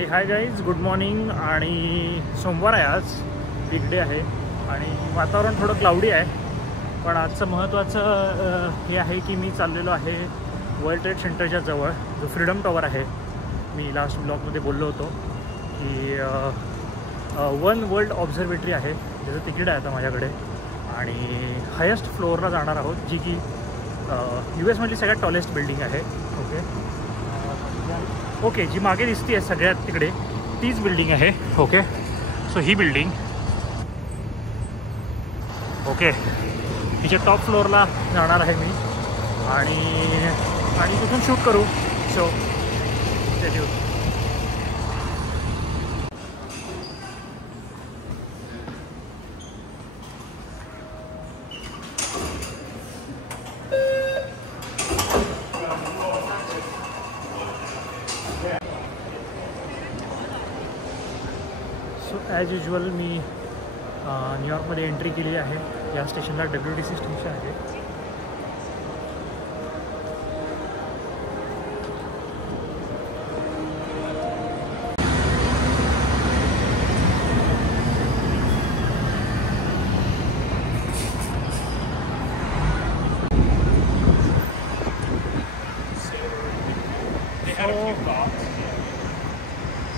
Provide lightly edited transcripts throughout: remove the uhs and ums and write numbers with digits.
हे hi guys, good morning. आणि सोमवार आहे, आज वीकडे आहे आणि वातावरण थोडं क्लाउडी आहे. पण आजचं महत्त्वाचं हे आहे की मी चाललेलो आहे वर्ल्ड ट्रेड सेंटरच्या जवळ, जो फ्रीडम टॉवर आहे. मी लास्ट ब्लॉगमध्ये बोललो होतो की वन वर्ल्ड ऑब्झर्वेटरी आहे, ज्याचं तिकीट आहे आता माझ्याकडे. आणि हायेस्ट फ्लोअरला जाणार आहोत, जी की US मधली सगळ्यात टॉलेस्ट बिल्डिंग आहे. ओके, जी मागे दिसते आहे सगळ्यात तिकडे, तीच बिल्डिंग आहे. ओके, सो ही बिल्डिंग, ओके, तिच्या टॉप फ्लोअरला जाणार आहे मी आणि तिथून शूट करू. So stay tuned. So as usual मी न्यूयॉर्कमध्ये एंट्री केली आहे. या स्टेशनला WTC स्टेशन आहे.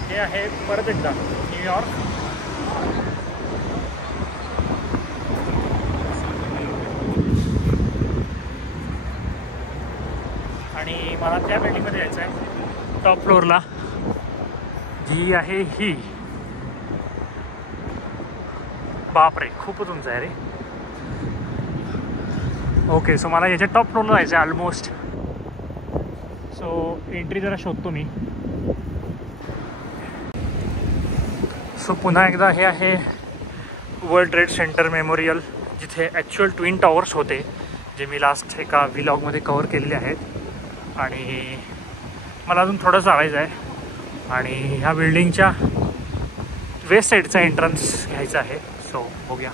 हे आहे परत एकदा न्यूयॉर्क. आणि मला त्या बिल्डिंगमध्ये जायचं आहे टॉप फ्लोअरला, जी आहे ही. बापरे, खूपच उंच आहे रे. ओके, सो मला याच्या टॉप फ्लोअरला जायचं आहे ऑलमोस्ट. सो एंट्री जरा शोधतो मी. सो पुन्हा एकदा हे आहे वर्ल्ड ट्रेड सेंटर मेमोरियल, जिथे ॲक्च्युअल ट्विन टॉवर्स होते, जे मी लास्ट एका व्लॉगमध्ये कवर केलेले आहेत. आणि मला अजून थोडं चालायचं आहे आणि ह्या बिल्डिंगच्या वेस्ट साईडचा एंट्रन्स घ्यायचा आहे. सो बघूया.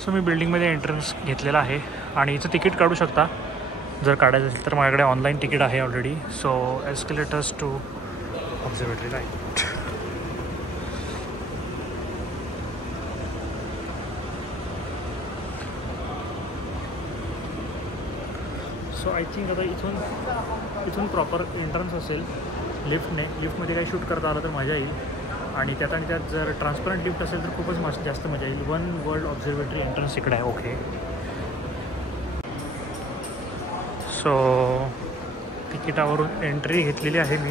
सो मी बिल्डिंगमध्ये एंट्रन्स घेतलेला आहे आणि इथं तिकीट काढू शकता जर काढायचं असेल तर. माझ्याकडे ऑनलाईन तिकीट आहे already. So escalators to observatory, right. So I think आता इथून प्रॉपर एंट्रन्स असेल लिफ्टने. लिफ्टमध्ये काही शूट करता आलं तर मजा येईल. आणि त्यात जर ट्रान्सपरंट लिफ्ट असेल तर खूपच जास्त मजा येईल. वन वर्ल्ड ऑब्झर्वेटरी एंट्रन्स इकडे आहे. ओके, सो तिकिटावरून एंट्री घेतलेली आहे मी.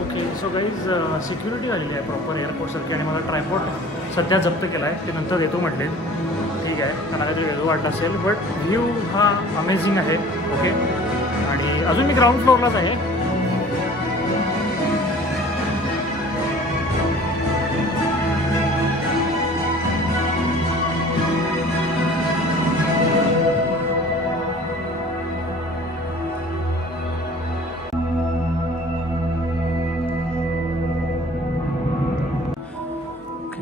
ओके, सो गाईज सिक्युरिटी आलेली आहे प्रॉपर एअरपोर्टसारखी. आणि मला ट्रायपॉड सध्या जप्त केला आहे, ते नंतर देतो म्हटले. ठीक आहे, त्यांना काहीतरी वेगळं वाटलं असेल. बट व्ह्यू हा अमेझिंग आहे. ओके, आणि अजून मी ग्राउंड फ्लोअरलाच आहे.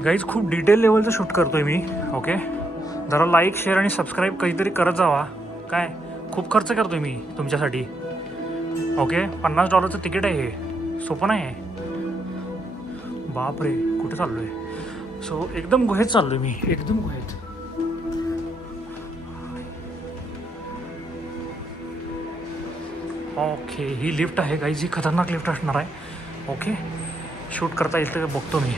गाईज खूप डिटेल लेवलचं शूट करतोय मी. ओके, जरा लाईक, शेअर आणि सबस्क्राईब कधीतरी करत जावा. काय खूप खर्च करतोय मी तुमच्यासाठी. ओके, $50चं तिकीट आहे हे, सोपं नाही आहे. बापरे, कुठे चाललो आहे? सो एकदम गुहेत चाललो आहे मी, एकदम गुहेत. ओके, ही लिफ्ट आहे गाईज, ही खतरनाक लिफ्ट असणार आहे. ओके, शूट करता येईल तर बघतो मी.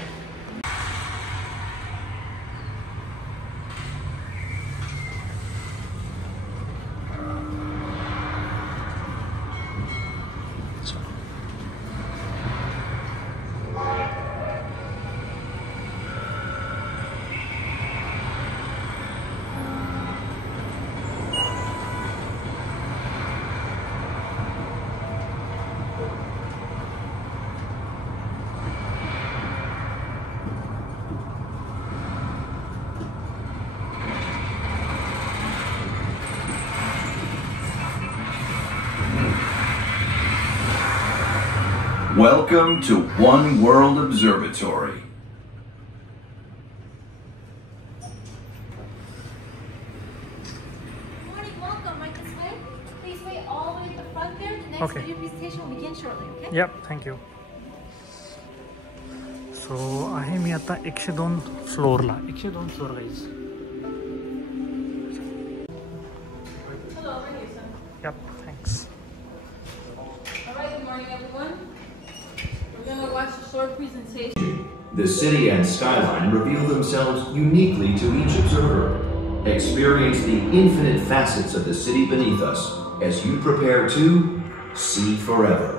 Welcome to One World Observatory. Morning, welcome. Mike this way. Please wait all the way at the front there. The next Okay. video presentation will begin shortly, okay? Yep, thank you. So आहे मी आता 102 फ्लोअरला. 102 floor guys. Hello, over here, son. Yep, thanks. All right, good morning, everyone. We're going to watch a short presentation. The city and skyline reveal themselves uniquely to each observer. Experience the infinite facets of the city beneath us as you prepare to see forever.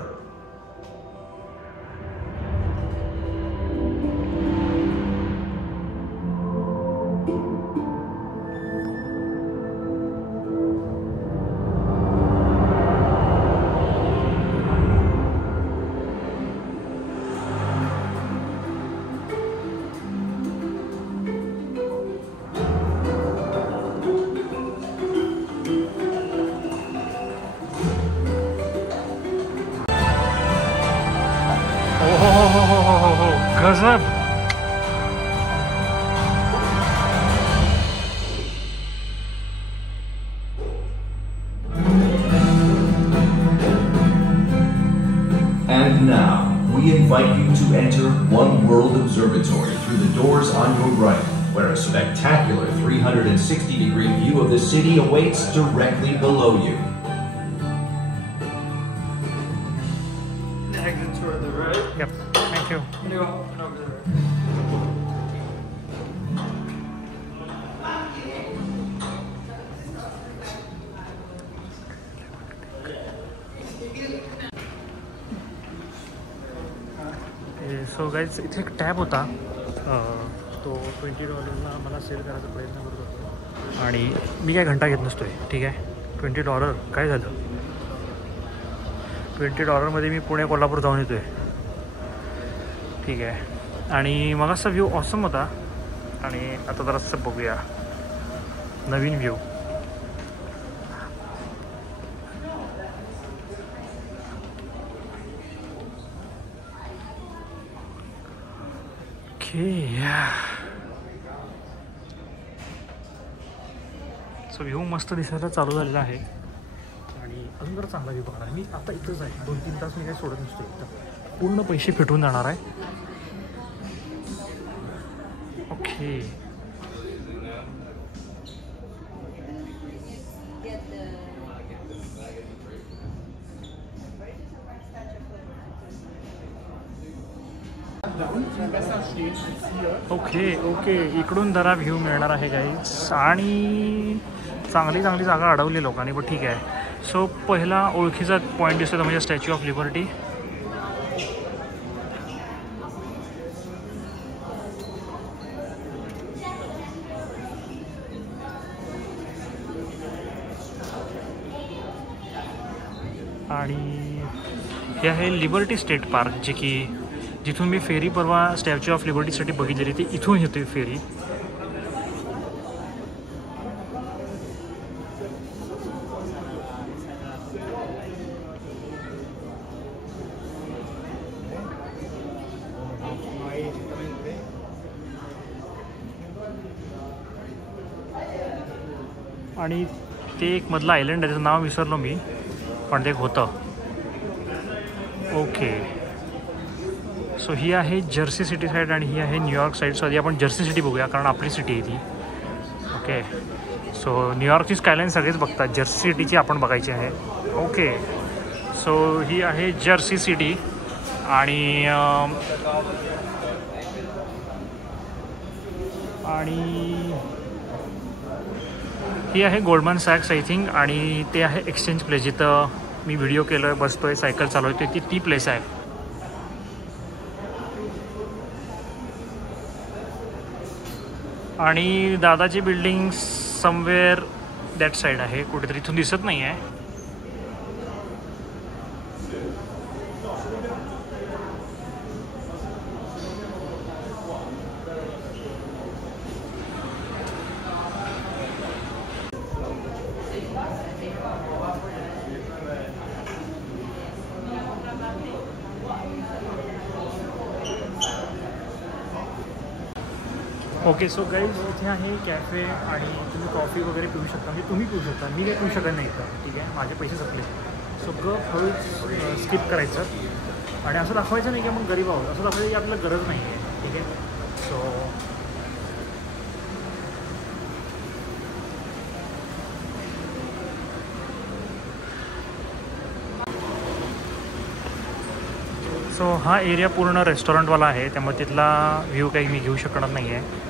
गजब. And now, we invite you to enter One World Observatory through the doors on your right, where a spectacular 360-degree view of the city awaits directly below you. The exits were to the right. Yep, thank you. And you go up and over there. So guys इथे एक टॅब होता, तो $20 मला सेल करायचा प्रयत्न करत होतो आणि मी काय घंटा घेत नसतोय. ठीक आहे, $20 काय झालं. $20 मी पुणे कोल्हापूर जाऊन येतोय. ठीक आहे, आणि मग असा व्ह्यू ऑसम होता. आणि आता जरासं बघूया नवीन व्ह्यू. सो व्ह्यू मस्त दिसायला चालू झालेला आहे आणि अजून जरा चांगला व्ह्यू बघणार. मी आता इथंच आहे, 2-3 तास मी काही सोडत नसतो. एकदम पूर्ण पैसे फिटून जाणार आहे. ओके, ओके ओके इकडून जरा व्ह्यू मिळणार आहे गाईज. आणि चांगली चांगली जागा अडवली लोकांनी, पण ठीक आहे. सो पहिला ओळखीचा पॉईंट दिसतो तो म्हणजे स्टॅच्यू ऑफ लिबर्टी. आणि हे आहे लिबर्टी स्टेट पार्क, जे की जिथून मी फेरी परवा स्टॅच्यू ऑफ लिबर्टीसाठी बघितलेली ती इथून येते फेरी. आणि ते एक मधलं आयलंड आहे, त्याचं नाव विसरलो मी, पण ते एक होतं. ओके, सो ही आहे जर्सी सिटी साईड आणि ही आहे न्यूयॉर्क साईड. सो आधी आपण जर्सी सिटी बघूया, कारण आपली सिटी आहे ती. ओके, सो न्यूयॉर्कची स्कायलाईन सगळेच बघतात, जर्सी सिटीची आपण बघायची आहे. ओके, सो ही आहे जर्सी सिटी. आणि ही आहे गोल्डमन सॅक्स आय थिंक. आणि ते आहे एक्सचेंज प्लेस, जिथं मी व्हिडिओ केलो आहे, बसतो आहे, सायकल चालवतो, ती प्लेस आहे. आणि दादाची बिल्डिंग समवेअर दॅट साईड आहे, कुठेतरी इथून दिसत नाही आहे. ओके सो गाईज इथे आहे कॅफे आणि तुम्ही कॉफी वगैरे पिऊ शकता, म्हणजे तुम्ही पिऊ शकता, मी काही पिऊ शकत नाही इथं, ठीक आहे. माझे पैसे संपले. सगळं हळूच स्किप करायचं आणि असं दाखवायचं नाही की मग गरीब आहोत, असं दाखवायचं की आपल्याला गरज नाही आहे, ठीक आहे. सो हा एरिया पूर्ण रेस्टॉरंटवाला आहे, त्यामुळे तिथला व्ह्यू काही मी घेऊ शकणार नाही आहे.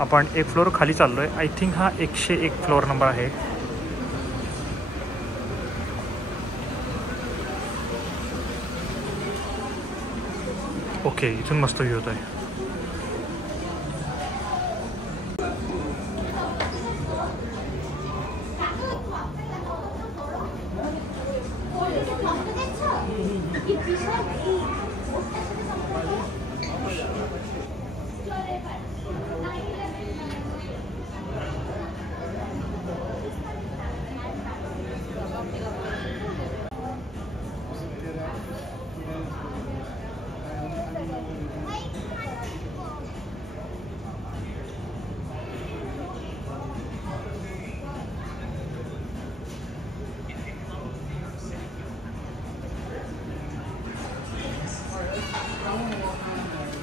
आपण एक फ्लोअर खाली चाललो आहे. आय थिंक हा 101 फ्लोअर नंबर आहे. ओके, इथून मस्त व्ह्यू होत आहे.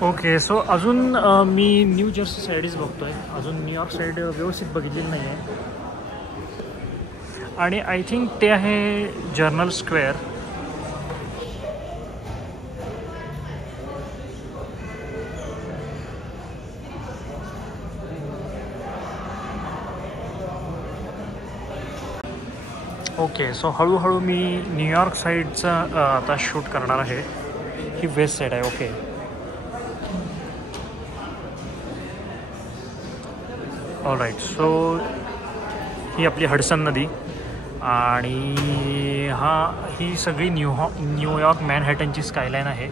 ओके सो अजून मी न्यू जर्सी साईडच बघतो आहे, अजून न्यूयॉर्क साईड व्यवस्थित बघितलेली नाही आहे. आणि आय थिंक ते आहे जर्नल स्क्वेअर. ओके सो हळूहळू मी न्यूयॉर्क साईडचा आता शूट करणार आहे. ही वेस्ट साईड आहे. Okay alright. सो ही आपली हडसन नदी आणि ही सगळी न्यूयॉर्क मॅनहॅटनची स्कायलाईन आहे.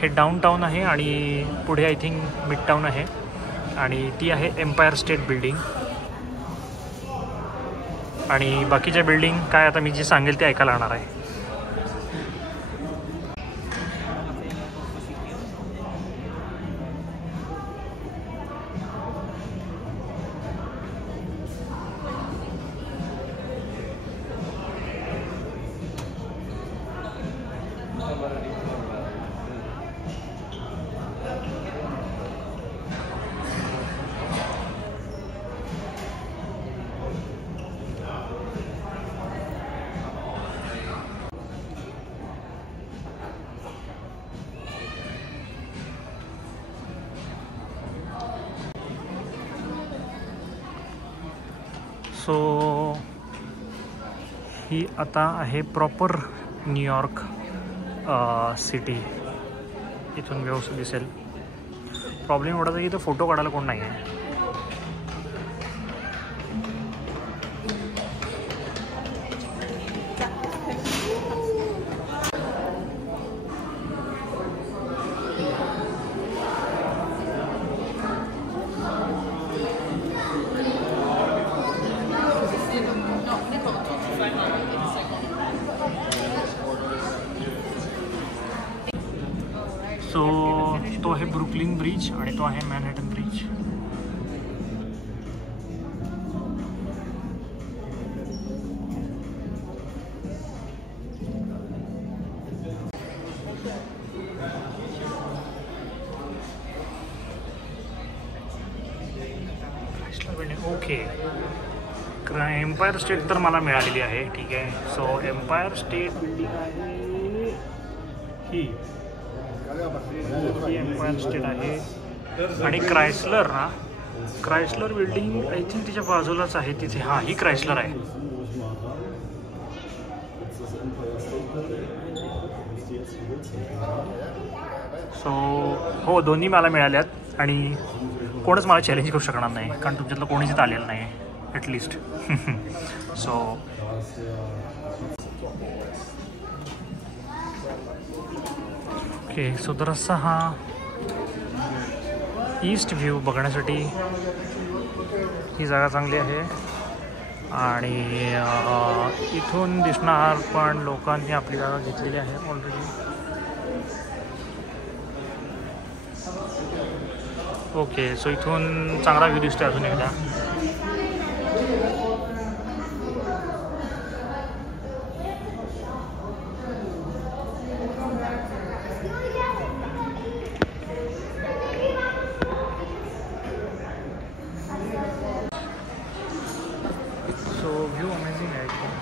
हे डाऊनटाऊन आहे आणि पुढे आय थिंक मिडटाऊन आहे आणि ती आहे एम्पायर स्टेट बिल्डिंग. आणि बाकीच्या बिल्डिंग काय आता मी जे सांगेल ते ऐकायला लागणार आहे. सो ही आता आहे प्रॉपर न्यूयॉर्क सिटी. इथून व्यवस्थित दिसेल. प्रॉब्लेम एवढाच आहे की इथं फोटो काढायला कोण नाही आहे. सो तो आहे ब्रुकलिन ब्रिज आणि तो आहे Manhattan bridge. Okay Empire State तर मला मिळालेली आहे. ठीक आहे. सो एम्पायर स्टेट बिल्डिंग आहे ही एम्पायर स्टेट आहे. आणि क्रायस्लर ना, क्रायस्लर बिल्डिंग आय थिंक तिच्या बाजूलाच आहे तिथे. हां ही क्रायस्लर आहे. सो हो दोन्ही मला मिळाल्यात आणि कोणच मला चॅलेंज करू शकणार नाही कारण तुमच्यातलं कोणीच इथं आलेलं नाही ॲटलिस्ट. सो ओके सो जरासा हा ईस्ट व्ह्यू बघण्यासाठी ही जागा चांगली आहे. आणि इथून दिसणार पण लोकांनी आपली जागा घेतलेली आहे ऑलरेडी. ओके, सो इथून चांगला व्ह्यू दिसतोय अजून एकदा. सो व्ह्यू अमेझिंग आहे एकदम.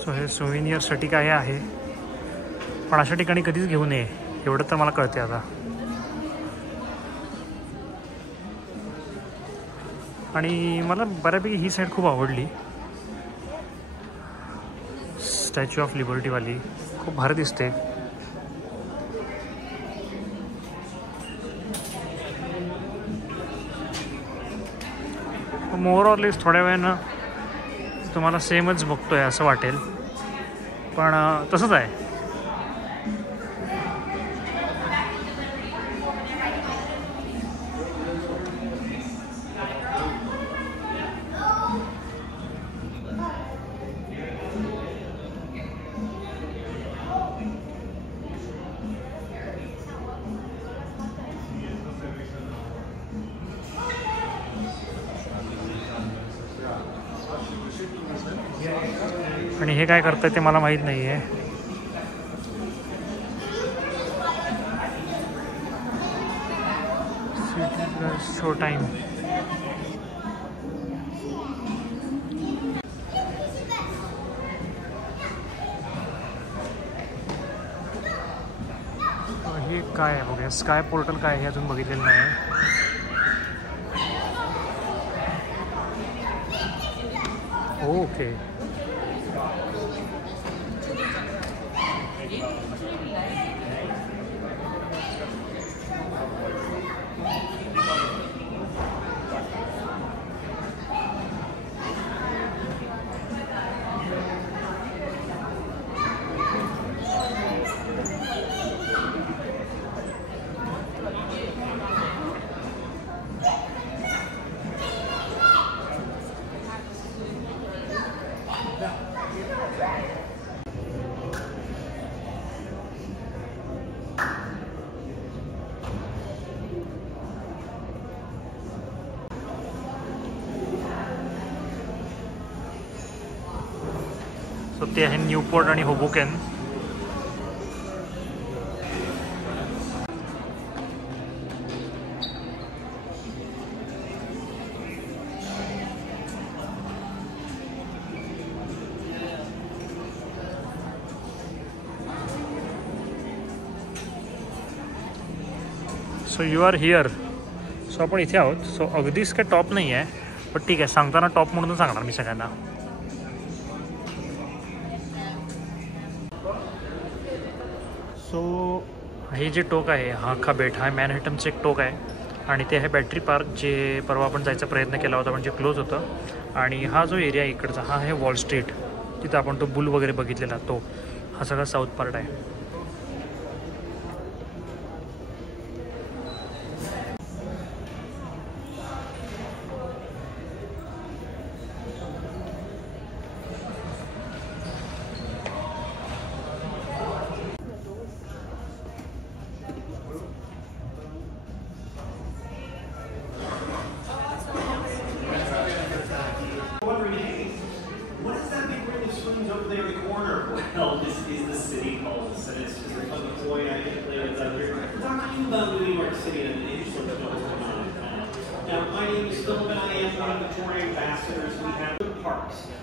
सो हे सोव्हिनियरसाठी काय आहे, पण अशा ठिकाणी कधीच घेऊ नये एवढं तर मला कळते आता. आणि मला बऱ्यापैकी ही साईड खूप आवडली, स्टॅच्यू ऑफ लिबर्टीवाली खूप भारी दिसते. मोर ऑर लेस थोड्या वेळानं तुम्हाला सेमच बघतोय असं वाटेल, पण तसंच आहे. आणि हे काय करतंय ते मला माहीत नाही आहे. Show time. हे काय आहे बघूया, स्काय पोर्टल काय आहे अजून बघितलेलं नाही. ओके, सो ते आहे न्यूपोर्ट आणि Hoboken. So you are here. So आपण इथे आहोत. सो अगदीच काय टॉप नाही आहे, पण ठीक आहे, सांगताना टॉप म्हणून सांगणार मी सगळ्यांना. सो हे जे टोक आहे, हा अख्खा बेट, हा मॅनहॅटनचं एक टोक आहे. आणि ते आहे बॅटरी पार्क, जे परवा आपण जायचा प्रयत्न केला होता म्हणजे क्लोज होतं. आणि हा जो एरिया इकडचा हा आहे वॉल स्ट्रीट, तिथं आपण तो बुल वगैरे बघितलेला, तो हा सगळा साऊथ पार्ट आहे.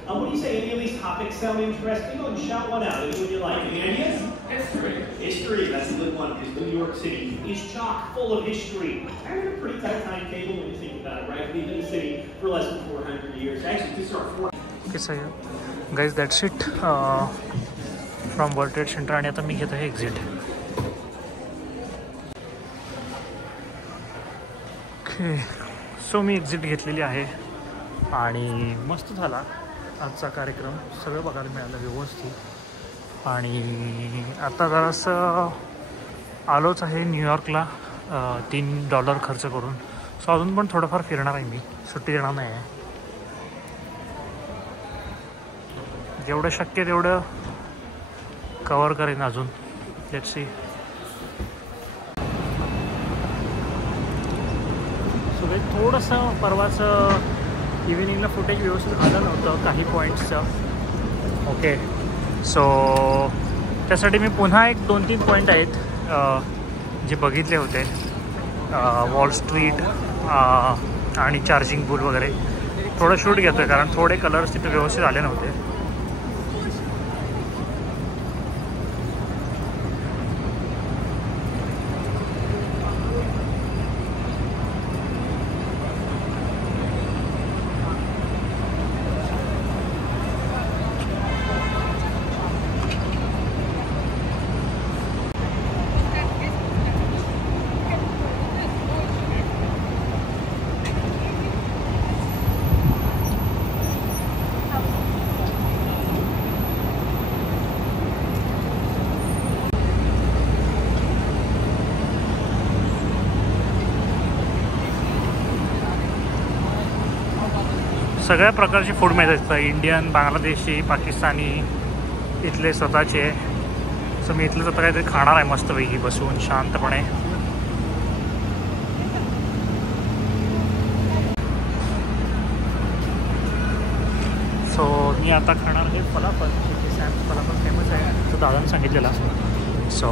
What do you say? Any of these topics sound interesting? Oh, shout one out. What do you like? Any ideas? History. History. That's a good one because New York City is chock full of history. I have a pretty tight timetable when you think about it, right? We've been in the city for less than 400 years. Actually, this is our fourth. Okay, so guys, that's it from World Trade Center. आणि आता मी घेत आहे exit. Okay, सो मी एक्झिट घेतलेली आहे आणि मस्त झाला आजचा कार्यक्रम. सगळं बघायला मिळालं व्यवस्थित. आणि आता जरासं आलोच आहे न्यूयॉर्कला $3 खर्च करून. सो अजून पण थोडंफार फिरणार आहे मी, सुट्टी देणार नाही आहे. जेवढं शक्य तेवढं कवर करेन अजून. Let's see. सो थोडंसं परवाचं इव्हिनिंगला फुटेज व्यवस्थित आलं नव्हतं काही पॉईंट्सचं. ओके, सो त्यासाठी मी पुन्हा एक 2-3 पॉईंट आहेत जे बघितले होते. वॉल स्ट्रीट आणि चार्जिंग पूल वगैरे थोडं शूट घेतो आहे कारण थोडे कलर्स तिथे व्यवस्थित आले नव्हते. सगळ्या प्रकारचे फूड मिळतात, इंडियन, बांगलादेशी, पाकिस्तानी, इथले स्वतःचे. सो मी इथलं स्वतः काहीतरी खाणार आहे मस्तपैकी बसून शांतपणे. सो मी आता खाणार आहे फलाफल. सॅम्स फलाफल फेमस आहे असं दादाने सांगितलेला. सो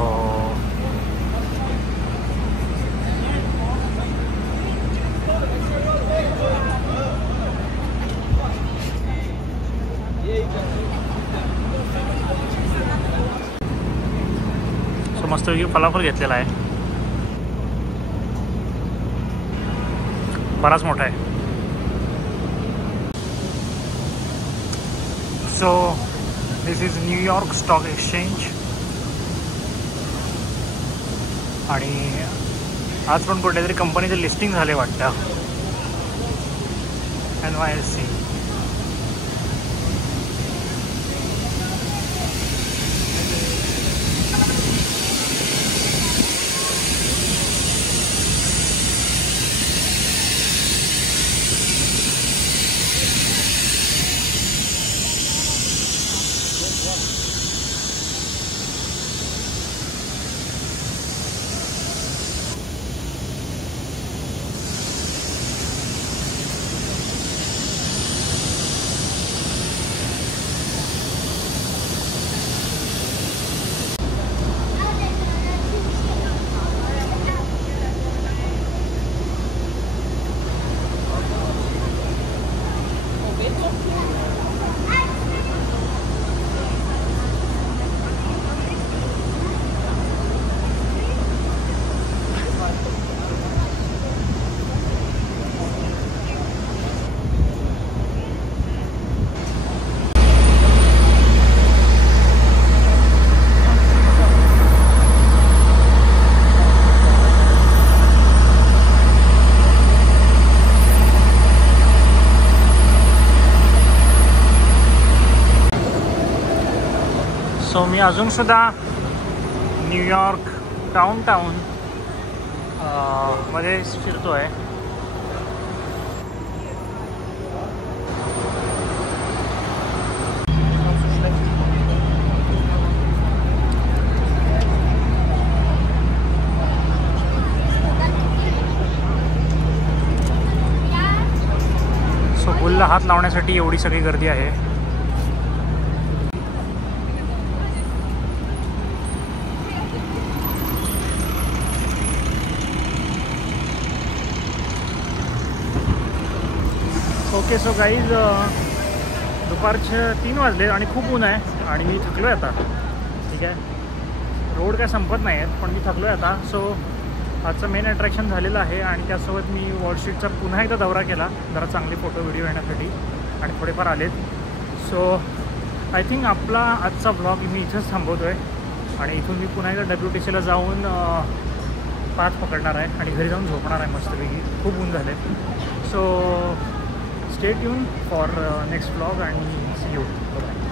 मस्तपैकी फलाफल घेतलेला आहे, बराच मोठा आहे. So this is New York stock exchange. आणि आज पण कुठल्या तरी कंपनीचं लिस्टिंग झाले वाटतं, NYSE. सो मी अजूनसुद्धा न्यूयॉर्क डाऊनटाऊन मध्ये फिरतो आहे. सो पुलला हात लावण्यासाठी एवढी सगळी गर्दी आहे. ओके, सो गाईज दुपारचे 3 वाजले आणि खूप ऊन आहे आणि मी थकलो आहे आता. ठीक आहे, रोड काय संपत नाही आहेत पण मी थकलो आहे आता. सो आजचं मेन अट्रॅक्शन झालेलं आहे आणि त्यासोबत मी वॉल स्ट्रीटचा पुन्हा एकदा दौरा केला जरा चांगले फोटो व्हिडिओ येण्यासाठी आणि थोडेफार आलेत. सो आय थिंक आपला आजचा ब्लॉग मी इथंच थांबवतो आहे आणि इथून मी पुन्हा एकदा WTCला जाऊन 5 पकडणार आहे आणि घरी जाऊन झोपणार आहे मस्तपैकी. खूप ऊन झाले. So stay tune for next vlog आणि सी यू. बाय.